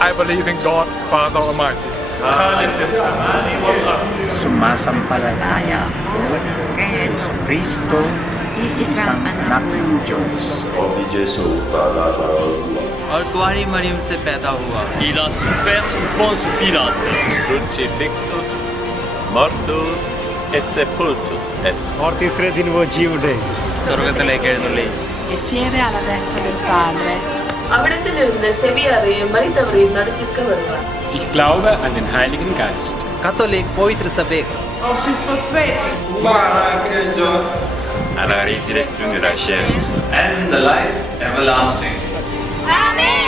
I believe in God, Father Almighty. Sumasampalataya ako kay Yesu Kristo, isang anak ng Diyos. और कुंवारी मरियम से पैदा हुआ. Il a souffert sous Ponce Pilate. Crucifixus, mortus et sepultus est. और तीसरे दिन वो जी उठे. സ്വർഗ്ഗത്തിലേക്ക് എഴുന്നള്ളി. E siede alla destra del Padre. அவிடத்திலிருந்து செவியாரே மரித்தவரை நடத்திற்க வருவார். Ich glaube an den Heiligen Geist. Katolik, pojitr sabek. Общество святых. À la résurrection de la chair. and the life everlasting. Amen.